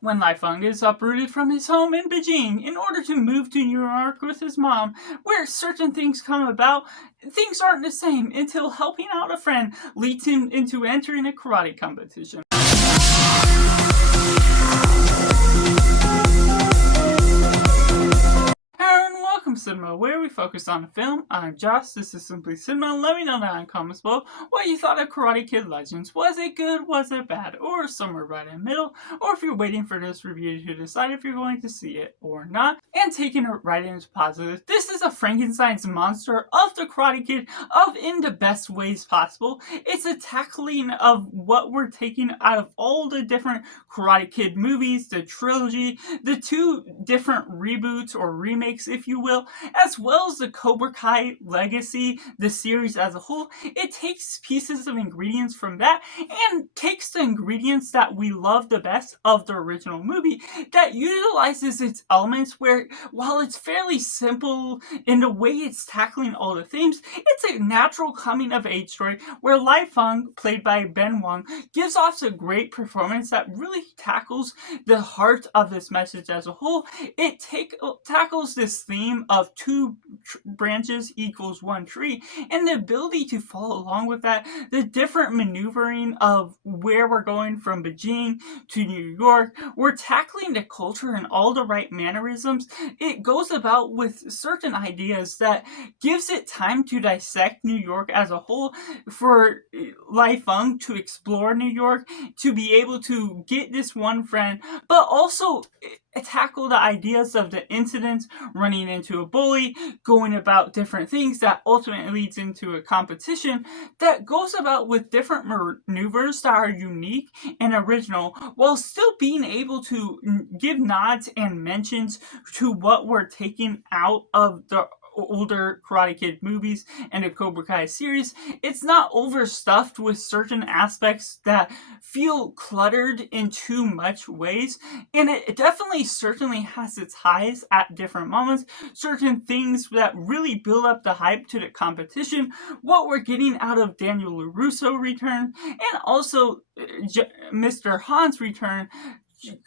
When Lai Feng is uprooted from his home in Beijing in order to move to New York with his mom, where certain things come about, things aren't the same until helping out a friend leads him into entering a karate competition. Welcome Cinema, where we focus on a film. I'm Josh, this is Simply Cinema. Let me know down in the comments below what you thought of Karate Kid Legends. Was it good, was it bad, or somewhere right in the middle, or if you're waiting for this review to decide if you're going to see it or not. And taking it right into positive, this is a Frankenstein's monster of the Karate Kid in the best ways possible. It's a tackling of what we're taking out of all the different Karate Kid movies, the trilogy, the two different reboots or remakes, if you will, as well as the Cobra Kai legacy, the series as a whole. It takes pieces of ingredients from that and takes the ingredients that we love the best of the original movie that utilizes its elements where, while it's fairly simple in the way it's tackling all the themes, it's a natural coming of age story where Lai Feng, played by Ben Wang, gives off a great performance that really tackles the heart of this message as a whole. It tackles this theme of two branches equals one tree, and the ability to follow along with that, the different maneuvering of where we're going from Beijing to New York. We're tackling the culture and all the right mannerisms. It goes about with certain ideas that gives it time to dissect New York as a whole, for Lai Feng to explore New York, to be able to get this one friend, but also tackle the ideas of the incidents, running into a bully, going about different things that ultimately leads into a competition that goes about with different maneuvers that are unique and original, while still being able to give nods and mentions to what we're taking out of the older Karate Kid movies and the Cobra Kai series. It's not overstuffed with certain aspects that feel cluttered in too much ways, and it definitely certainly has its highs at different moments, certain things that really build up the hype to the competition, what we're getting out of Daniel LaRusso return, and also Mr. Han's return,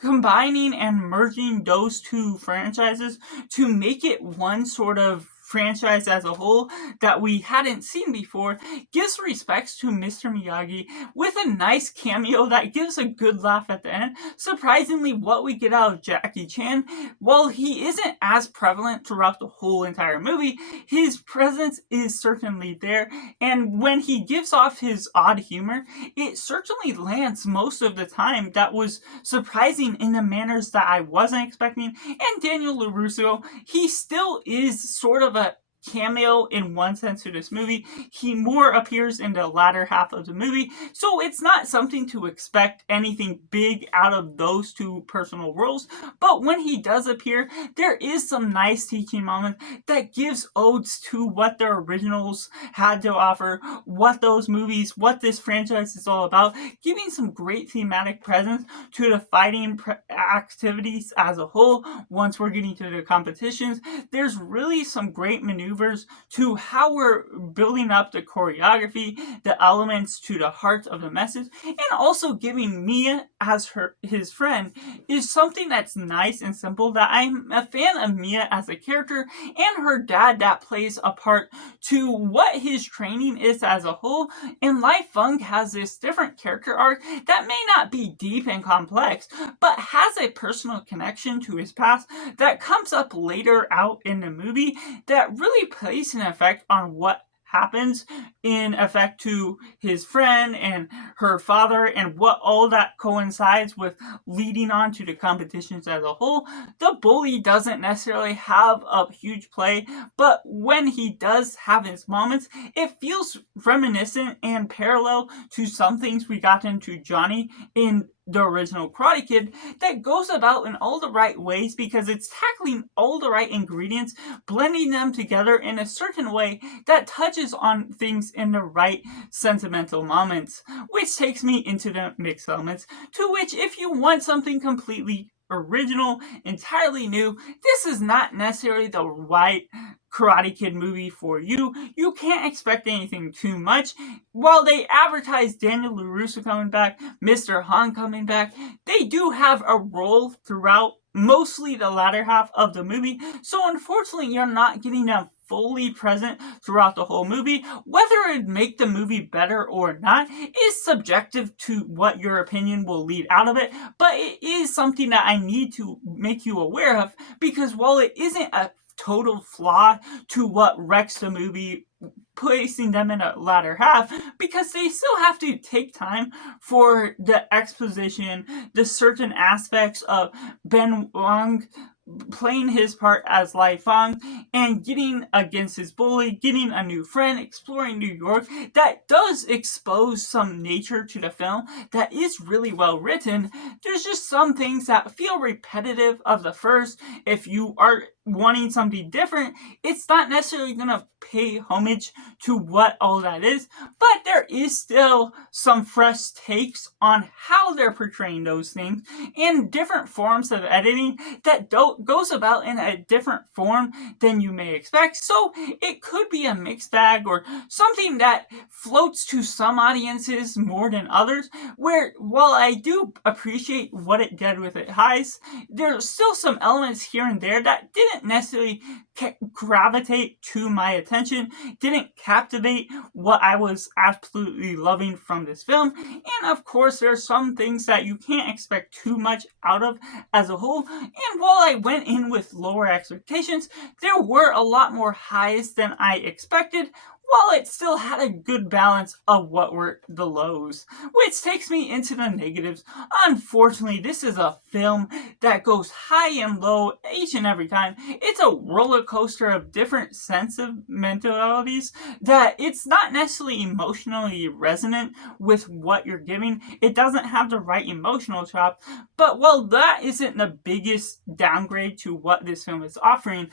combining and merging those two franchises to make it one sort of franchise as a whole that we hadn't seen before, gives respects to Mr. Miyagi with a nice cameo that gives a good laugh at the end. Surprisingly, what we get out of Jackie Chan, while he isn't as prevalent throughout the whole entire movie, his presence is certainly there, and when he gives off his odd humor, it certainly lands most of the time. That was surprising in the manners that I wasn't expecting. And Daniel LaRusso, he still is sort of a cameo in one sense to this movie. He more appears in the latter half of the movie, so it's not something to expect anything big out of those two personal roles, but when he does appear, there is some nice teaching moments that gives odes to what the originals had to offer, what those movies, what this franchise is all about, giving some great thematic presence to the fighting activities as a whole. Once we're getting to the competitions, there's really some great maneuvers to how we're building up the choreography, the elements to the heart of the message, and also giving Mia as his friend is something that's nice and simple, that I'm a fan of Mia as a character and her dad that plays a part to what his training is as a whole. And Lai Feng has this different character arc that may not be deep and complex, but has a personal connection to his past that comes up later out in the movie that really plays an effect on what happens in effect to his friend and her father, and what all that coincides with leading on to the competitions as a whole. The bully doesn't necessarily have a huge play, but when he does have his moments, it feels reminiscent and parallel to some things we got into Johnny in the original Karate Kid, that goes about in all the right ways because it's tackling all the right ingredients, blending them together in a certain way that touches on things in the right sentimental moments, which takes me into the mixed elements, to which, if you want something completely original, entirely new, this is not necessarily the right Karate Kid movie for you. You can't expect anything too much. While they advertise Daniel LaRusso coming back, Mr. Han coming back, they do have a role throughout mostly the latter half of the movie, so unfortunately you're not getting them fully present throughout the whole movie. Whether it'd make the movie better or not is subjective to what your opinion will lead out of it, but it is something that I need to make you aware of, because while it isn't a total flaw to what wrecks the movie, placing them in a latter half, because they still have to take time for the exposition, the certain aspects of Ben Wang playing his part as Lai Fang and getting against his bully, getting a new friend, exploring New York. That does expose some nature to the film that is really well written. There's just some things that feel repetitive of the first. If you are wanting something different, it's not necessarily going to pay homage to what all that is, but there is still some fresh takes on how they're portraying those things and different forms of editing that goes about in a different form than you may expect. So it could be a mixed bag or something that floats to some audiences more than others, where while I do appreciate what it did with its highs, there's still some elements here and there that didn't necessarily gravitate to my attention, didn't captivate what I was absolutely loving from this film. And of course, there's some things that you can't expect too much out of as a whole. And while I went in with lower expectations, there were a lot more highs than I expected, while it still had a good balance of what were the lows. Which takes me into the negatives. Unfortunately, this is a film that goes high and low each and every time. It's a roller coaster of different sentimentalities that it's not necessarily emotionally resonant with what you're giving. It doesn't have the right emotional chop, but while that isn't the biggest downgrade to what this film is offering,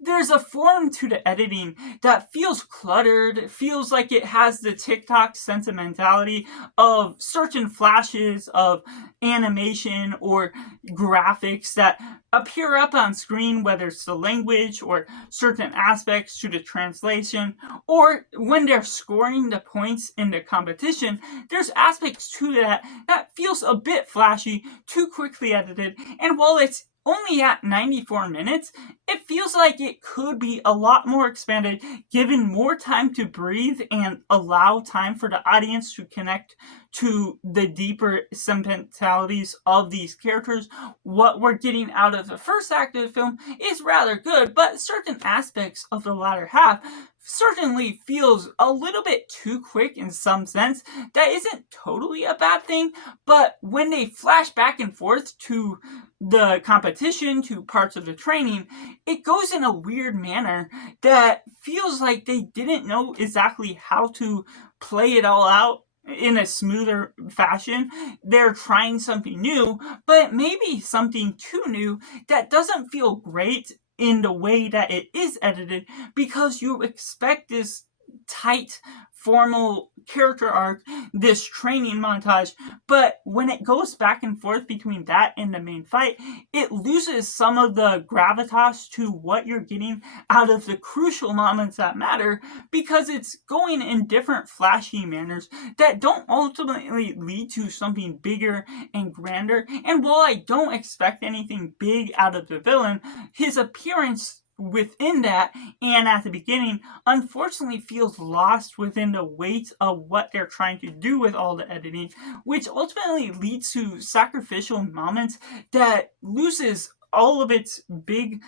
there's a form to the editing that feels cluttered, feels like it has the TikTok sentimentality of certain flashes of animation or graphics that appear up on screen, whether it's the language or certain aspects to the translation, or when they're scoring the points in the competition, there's aspects to that feels a bit flashy, too quickly edited, and while it's only at 94 minutes, it feels like it could be a lot more expanded, given more time to breathe and allow time for the audience to connect to the deeper sentimentalities of these characters. What we're getting out of the first act of the film is rather good, but certain aspects of the latter half certainly feels a little bit too quick in some sense. That isn't totally a bad thing, but when they flash back and forth to the competition, to parts of the training, it goes in a weird manner that feels like they didn't know exactly how to play it all out in a smoother fashion. They're trying something new, but maybe something too new that doesn't feel great in the way that it is edited, because you expect this tight, formal character arc, this training montage, but when it goes back and forth between that and the main fight, it loses some of the gravitas to what you're getting out of the crucial moments that matter, because it's going in different flashy manners that don't ultimately lead to something bigger and grander. And while I don't expect anything big out of the villain, his appearance within that and at the beginning unfortunately feels lost within the weight of what they're trying to do with all the editing, which ultimately leads to sacrificial moments that loses all of its big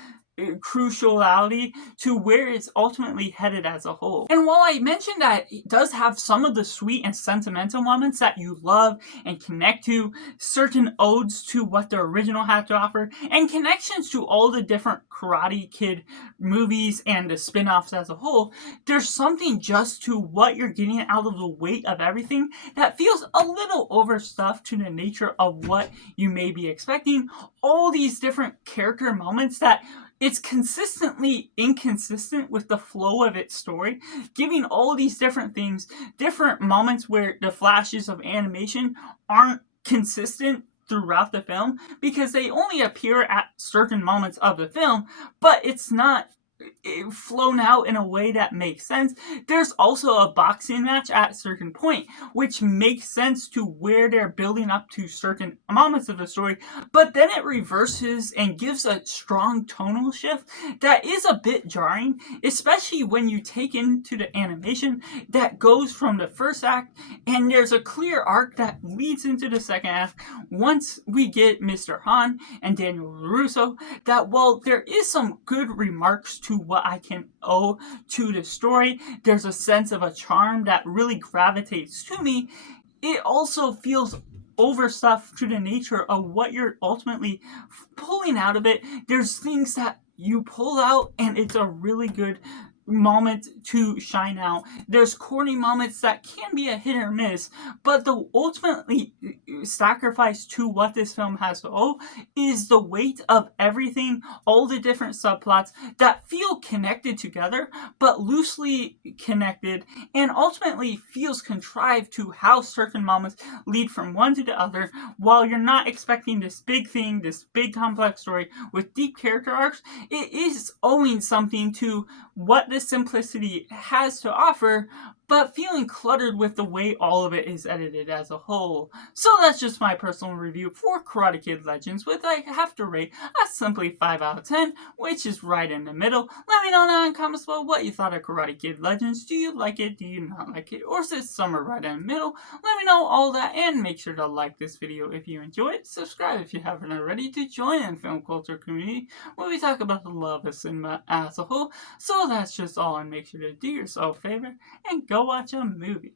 cruciality to where it's ultimately headed as a whole. And while I mentioned that it does have some of the sweet and sentimental moments that you love and connect to, certain odes to what the original had to offer, and connections to all the different Karate Kid movies and the spin-offs as a whole, there's something just to what you're getting out of the weight of everything that feels a little overstuffed to the nature of what you may be expecting. All these different character moments that it's consistently inconsistent with the flow of its story, giving all these different things, different moments where the flashes of animation aren't consistent throughout the film because they only appear at certain moments of the film, but it's not flown out in a way that makes sense. There's also a boxing match at a certain point, which makes sense to where they're building up to certain moments of the story, but then it reverses and gives a strong tonal shift that is a bit jarring, especially when you take into the animation that goes from the first act, and there's a clear arc that leads into the second act once we get Mr. Han and Daniel LaRusso, that while there is some good remarks to what I can owe to the story, there's a sense of a charm that really gravitates to me. It also feels overstuffed to the nature of what you're ultimately pulling out of it. There's things that you pull out and it's a really good moment to shine out. There's corny moments that can be a hit or miss, but the ultimately sacrifice to what this film has to owe is the weight of everything, all the different subplots that feel connected together, but loosely connected, and ultimately feels contrived to how certain moments lead from one to the other. While you're not expecting this big thing, this big complex story with deep character arcs, it is owing something to what this simplicity has to offer, but feeling cluttered with the way all of it is edited as a whole. So that's just my personal review for Karate Kid Legends, which I have to rate a simply 5 out of 10, which is right in the middle. Let me know down in the comments below what you thought of Karate Kid Legends. Do you like it? Do you not like it? Or is it somewhere right in the middle? Let me know all that, and make sure to like this video if you enjoyed it. Subscribe if you haven't already to join in the film culture community where we talk about the love of cinema as a whole. So that's just all, and make sure to do yourself a favor and go watch a movie.